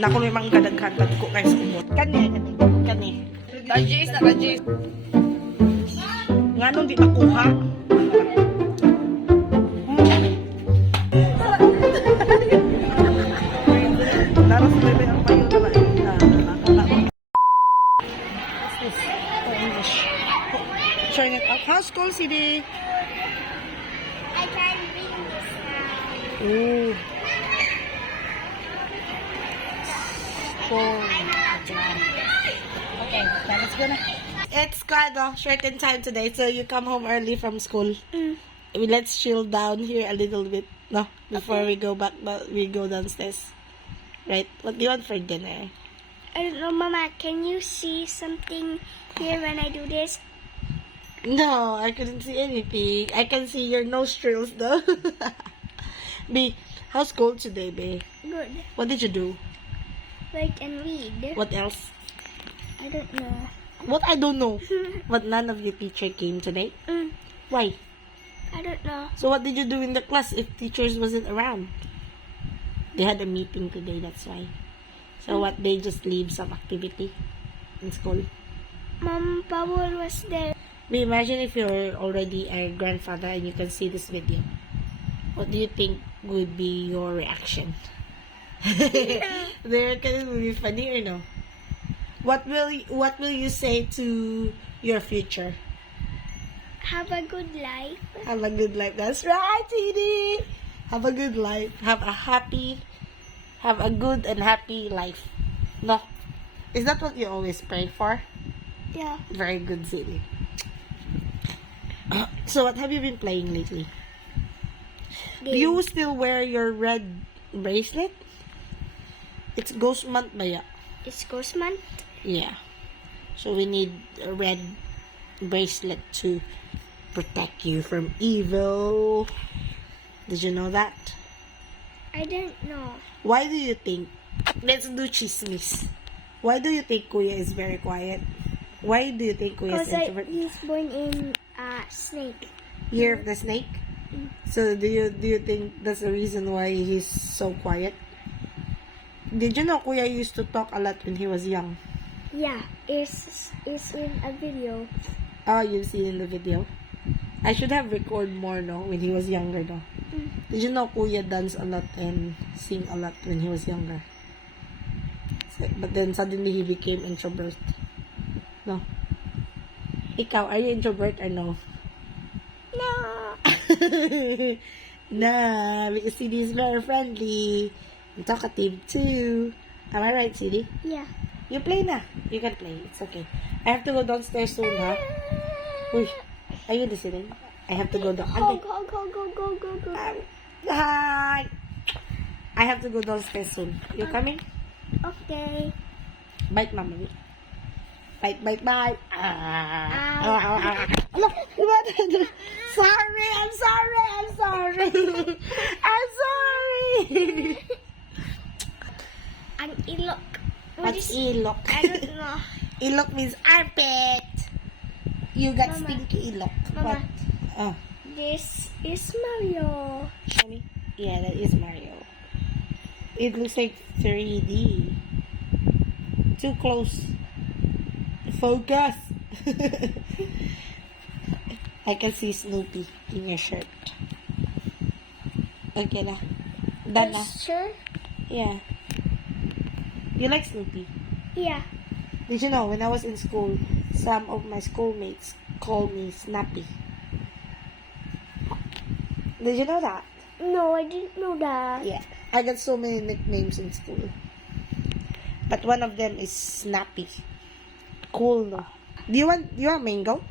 Naku may mga kadaghan ko kayo sa umot. Kani. Rajis na Rajis. Nga nung di makuha. Naras bebe ang payo na English. Trying it out. How's school, CD? I can read this now. Ooh. School. Okay, let's go na. It's Kado, short in time today, so you come home early from school. Let's chill down here a little bit, no? Before we go back, we go downstairs. Right? What do you want for dinner? I don't know, Mama. Can you see something here when I do this? No, I couldn't see anything. I can see your nostrils though. B, how's school today, B? Good. What did you do? Write and read. What else? I don't know. What I don't know. But none of your teacher came today? Why? I don't know. So what did you do in the class if teachers wasn't around? They had a meeting today, that's why. So what, they just leave some activity in school? Mom, Paul was there. B, imagine if you're already a grandfather and you can see this video. What do you think would be your reaction? There can be funny or no? What will you say to your future? Have a good life. Have a good life. That's right, Edie. Have a good life. Have a good and happy life. No, is that what you always pray for? Yeah. Very good, Zilly. So what have you been playing lately? Do you still wear your red bracelet? It's Ghost Month ba ya? It's Ghost Month. Yeah. So we need a red bracelet to protect you from evil. Did you know that? I don't know. Why do you think? Let's do chismis. Why do you think Kuya is very quiet? Why do you think Kuya is Because introvert? he's born in snake. Year of the snake. So do you think that's the reason why he's so quiet? Did you know Kuya used to talk a lot when he was young? Yeah, it's in a video. Oh, you've seen in the video. I should have recorded more, no, when he was younger, no. Did you know Kuya dance a lot and sing a lot when he was younger? So, but then suddenly he became introvert. No. Ikaw, are you introvert or no? No. Nah, because CD is very friendly and talkative too. Am I right, CD? Yeah. You play na. You can play. It's okay. I have to go downstairs soon, ha? Uy, are you listening? I have to go down. Go, Okay. go. Hi. I have to go downstairs soon. You coming? Okay. Bite, mama. Bite. Ow. Sorry. I'm sorry. Ang ilok. What's ilok? I don't know. Ilok means armpit. You got Mama. stinky ilok. Mama. What? Oh, This is Mario. show me. Yeah, that is Mario. It looks like 3D. Too close. Focus. I can see Snoopy in your shirt. Okay na. Done na. Sure? Yeah. You like Snoopy? Yeah. Did you know, when I was in school, some of my schoolmates called me Snappy. Did you know that? No, I didn't know that. Yeah. I got so many nicknames in school. But one of them is Snappy. Cool, no? Do you want mango?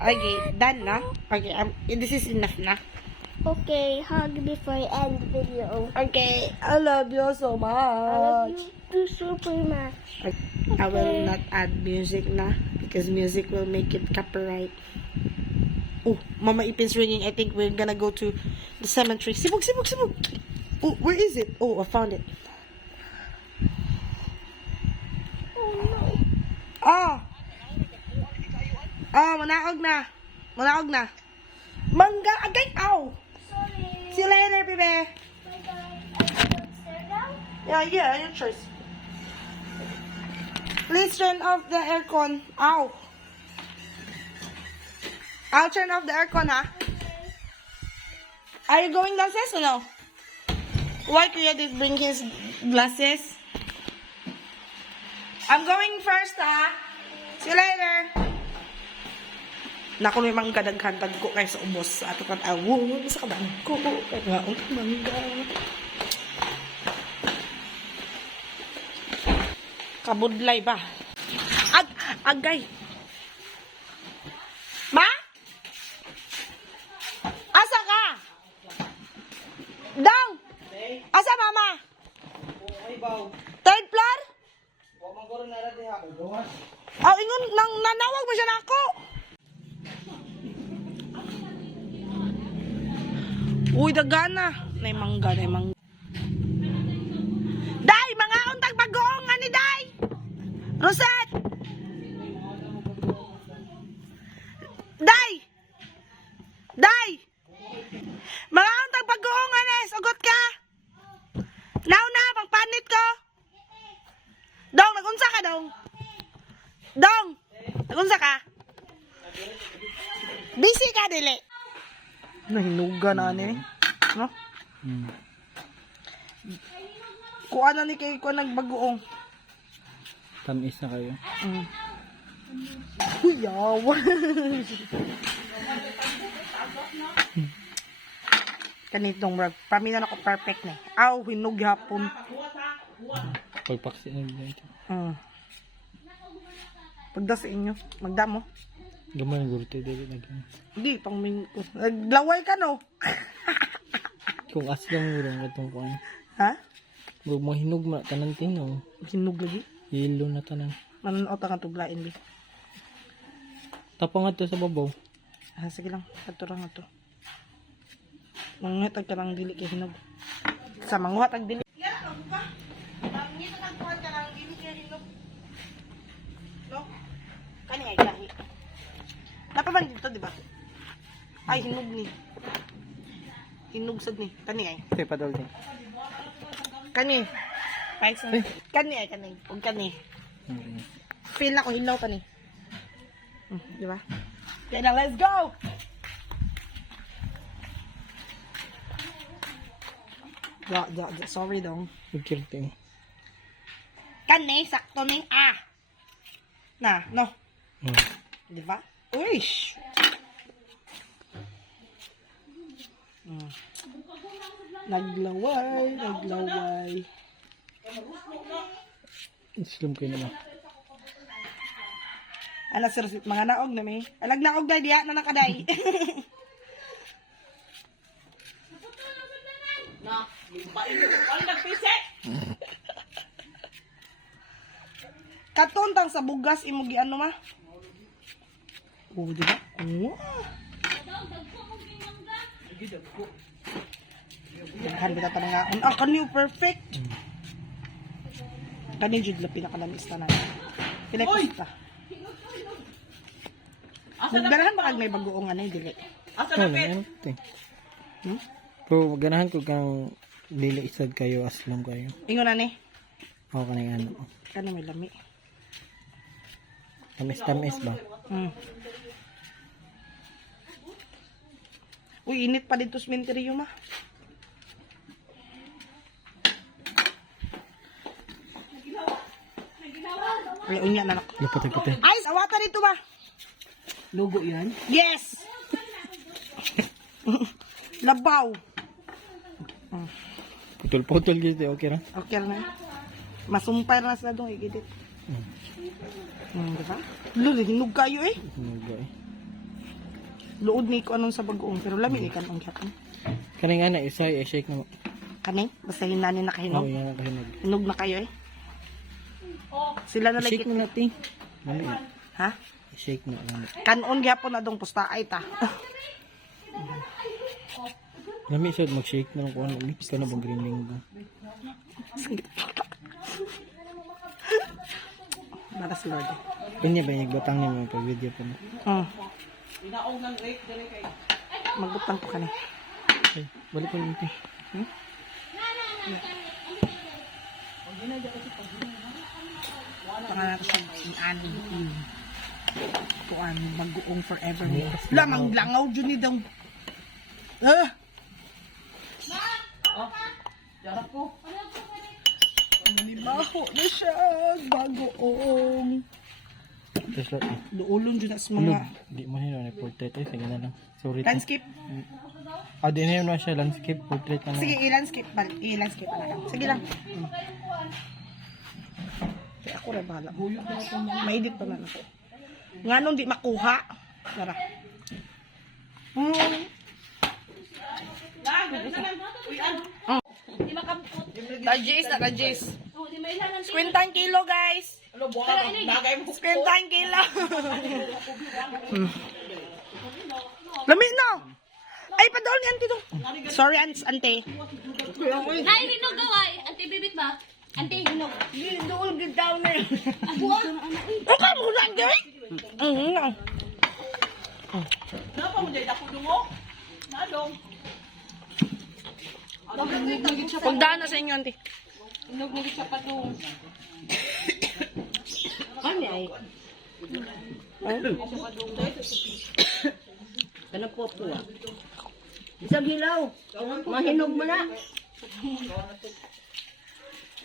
Okay, done na? Okay, this is enough na. Okay, hug before I end the video. Okay, I love you so much. I love you too super much. I will not add music na because music will make it copyright. Oh, Mama Ipin's ringing. I think we're gonna go to the cemetery. Sibuk. Oh, where is it? Oh, I found it. Oh no. Oh, manaog na. Mangga, agay, ow. Sorry. See you later, baby. Bye bye. Yeah, your choice. Please turn off the aircon. Ow. I'll turn off the aircon, ha? Are you going downstairs or no? Why Kuya did bring his glasses? I'm going first, ha? See you later. Naku, may mga kadaghan ko kayo sa ubos. Sa ato kan awo, sa kadang ko. Kaya nga, mangga. Kabudlay ba? Agay. Ma? Asa ka? Dong! Asa mama? Third floor? Ingon, nanawag mo siya na ako. Uy, dagana. Nay mangga. Day, mga untag bagoong nga ni Day. Rosette. Day. Mga untag bagoong nga ni. Sugot ka. Now na, pagpanit ko. Dong, nagunsa ka, Dong. Nagunsa ka. Busy ka, dili. Nahinuga na ni. No? Kuha na ni kay ko nagbagoong. Tamis na kayo. Yawa. Kanitong rag. Pamina na ko perfect na. Aw, hinug hapon. Pagpaksi na dito. Pagda sa inyo. Magda mo. Gamay ng gurte dito lagi. Hindi, pang ko. Naglaway ka, no? Kung aslam mo rin itong kuhan. Ha? Huwag mo hinog mo tanan tinaw. Hinug lagi? Yelo na tanan. Mananaot ang tuglain, bi. Tapang nga to sa babaw. Sige lang. Ato lang ato. Manguhat ka lang dili kay hinog. Sa manguhat ang dili. Kani ay gahi. Napaman dito, di ba? Ay, hinog ni. Hinog sad ni. Kani ay. Ito yung padol din. Kani. Kani ay, kani. Huwag kani. Feel na ko, hilaw kani. Di ba? Okay na, let's go! Sorry dong. Pagkirting. Kani, sakto ni Na, no? Di ba? Uish! Naglaway. Islam kayo naman. Anak sir, mga naog na may. Alag naog na diya na nakaday. Katuntang sa bugas imugi ano ma? Oh, di ba? Oh. Daghan kita tanang nga. Kaniyo perfect. Kaniyo jud lapi na kanamis tanan. Pinay-pista. Ganahan ba kag may bagoong anay dili? Oo naman. Pero ganahan ko kang dili isad kayo, aslam kayo. Ingon na ni. Oo ka na yung ano. Kano may lami. Tamis ba? Uy, init pa dito sa cemetery ma. Ay, unya na nak. Lapatay. Ay, sawata dito ba? Logo yan? Yes! Labaw. Putol gitu, okay ra? Okay na. Masumpay na sa dong igidit. Diba? Luli, hinog kayo eh. Logo eh. Luod ni ko anong sa bagoong, pero lami ni kanong gyapon. Kaning ana isa i-shake na mo. Kani, basta hinani na Oo, kahinog. yan kahinog. Hinog na kayo eh. Sila na I-shake lagi. mo natin. Mali. Ha? I-shake mo. Kanon gyapon na dong pustaay ta. Lami siya mag-shake na lang kung ano. Mix ka na bang green mango? Para si Lord. Kanya ba yung batang niya mga pag-video pa na? Magbutang pa kani. Ay, balik ko nito. Pangalan ko siya si Ani. Kuan, bagoong forever. Langaw dyan ni daw. Manibaho na siya. Bagoong. Just lot eh. Luulon dyan sa Ulog. mga Di mo yun, portrait eh. Sige na lang. Sorry. landscape. Ah, di na yun na siya. Landscape, portrait na lang. Sige, i-landscape pa. I-landscape pa na lang. Sige lang. Kaya ako rin bahala. Maedit pa man ako. Nga nung di makuha. Tara. Ka-Jace na ka-Jace. Squintan kilo, guys. Squintan kilo. Lamig na. Ay, padol ni auntie to. Sorry, ante. Ay, hinog gaway. Ante bibit ba? Ante hinog. Doon, get down na. Okay, mo na, guys. Pagdaan na sa inyo, auntie. Hinog na siya pa to. Ano ay? Ano po po ah? Isang hilaw. Mahinog mo na.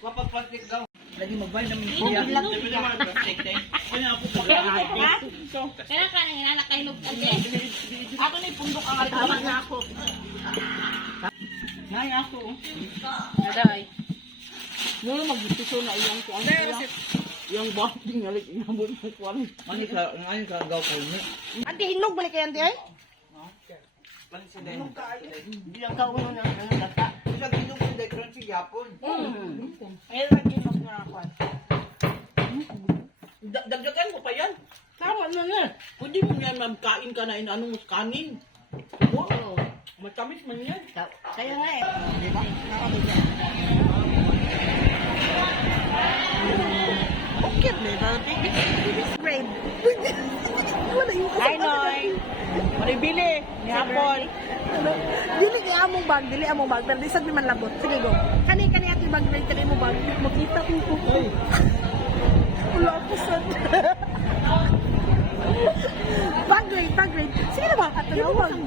Kaya ka nang inanak kay hinog ante. Ako na ipundok ang tama na ako. Ngayon ako. Aday. Mula magbutuso na iyang kuwan sila. Yung bonding nalik inabot mo kuwan. Ngayon ka gaw kayo niya. Auntie, hinog balik kayo, auntie, ay? Hindi ang kawan na ano data. Ayun lang hinog na ako. Dagdagan mo pa yan. Tama na na. Pwede mo yan ma'am kain ka na inanong kanin. Oo. Matamis man yan. Kaya nga eh. Okay, diba? This grade. Wala yung Hi, Noy. Maribili. Ni Hapon. Dili kay among bag, dili among bag, pero di sad man labot. Sige go. Kani ati bag grade kani mo bag. Makita ko ko. Wala ko sad. Bag grade. Sige na ba ato na bag.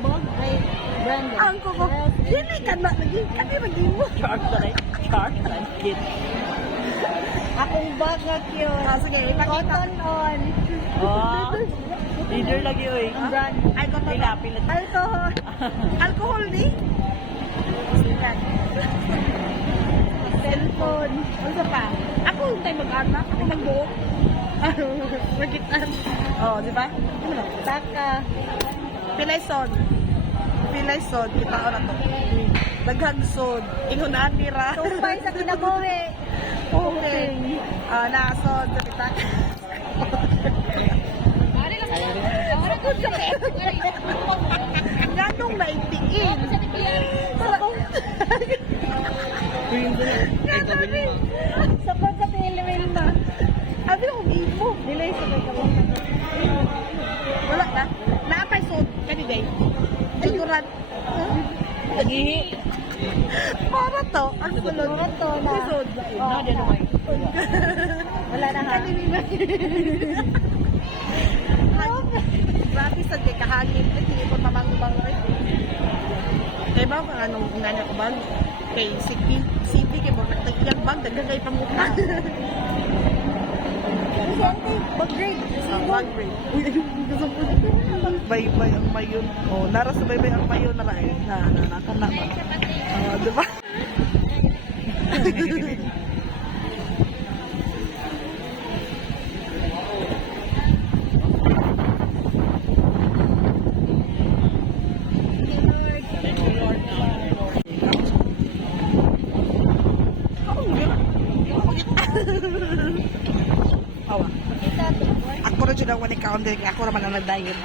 Brandon. Ang ko ko. Dili ka na lagi. Kani lagi mo. Chart. Kid. Akong bag na cute. Ah, sige, ipakita. Cotton on. Oh. Leader lagi oy. Brand. Ay, cotton on. Pila. Alcohol. Alcohol ni? Cellphone. Ano pa? Ako yung tayo mag-anak. Ako mag-buok. Magitan. Oh, di ba? Taka. Pilaysod. Kita ko na to. Naghagsod. Ingunaan nira. Tumpay sa kinabuhi. Okay. Nasod sa kita. Sakot sa ganong naitingin. Sakot sa pinilimin na. Abi ko gibo. Dilay sa kay wala na. Naapay sod kani day. Siguran. Lagi. Para to. Ang sulod. Para to na. Sod. No, di na. Wala na ha. Grabe sa kay kahangin. Hindi ko mamang-bang rin. Kaya ba kung anong inanya ko bag? Kay CP kay mo nagtagyag bag. Dagagay pangutang. Bag grade. Bag grade. Uy, ayun. Gusto ko. Baybay ang mayon. Oh, naras sa baybay ang mayon na lang eh. Nakana ba? Diba? Awa. Ako na dyan ang wani counter kaya ako naman ang nag-diet.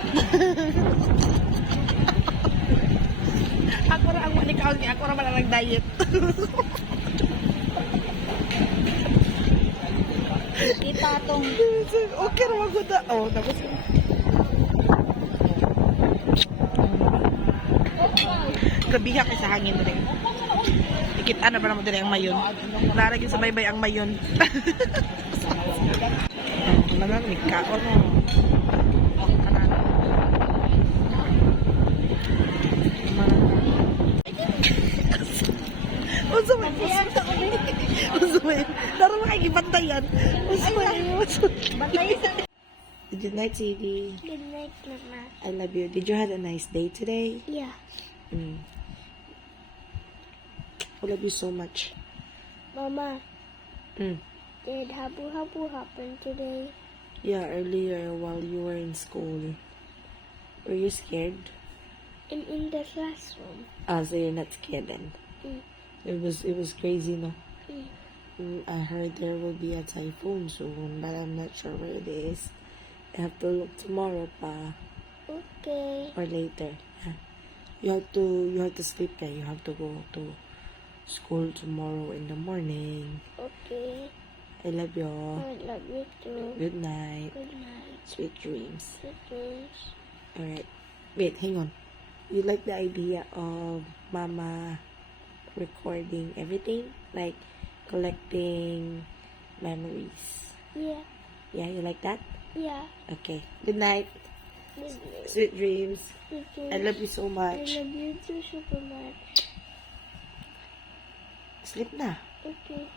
Ako na ang wani counter kaya ako naman ang nag-diet. Kita tong Okay naman ko na. Oh, tapos. Kabiha ko sa hangin mo rin. Kita na ba naman din ang mayon? Naragin sa baybay ang mayon. Ano na, may kaon mo. Unsa man Unsa man Daro makikibantayan. Unsa man Good night, Sadie. Good night, Mama. I love you. Did you have a nice day today? Yeah. I love you so much. Mama, Mm. did Habu Habu happen today? Yeah, earlier while you were in school. Were you scared? In the classroom. Ah, so you're not scared then? Mm. It was crazy, no? Mm. I heard there will be a typhoon soon, but I'm not sure where it is. I have to look tomorrow pa Okay. or later. Yeah. You have to sleep, kaya you have to go to school tomorrow in the morning. Okay. I love you. I love you too. Good night. Good night. Sweet dreams. Good dreams. Alright. Wait, hang on. You like the idea of Mama recording everything? Like collecting memories. Yeah. Yeah, you like that? Yeah. Okay. Good night. Good night. Sweet dreams. Good dreams. I love you so I much. love you too super much. Sleep na. Okay.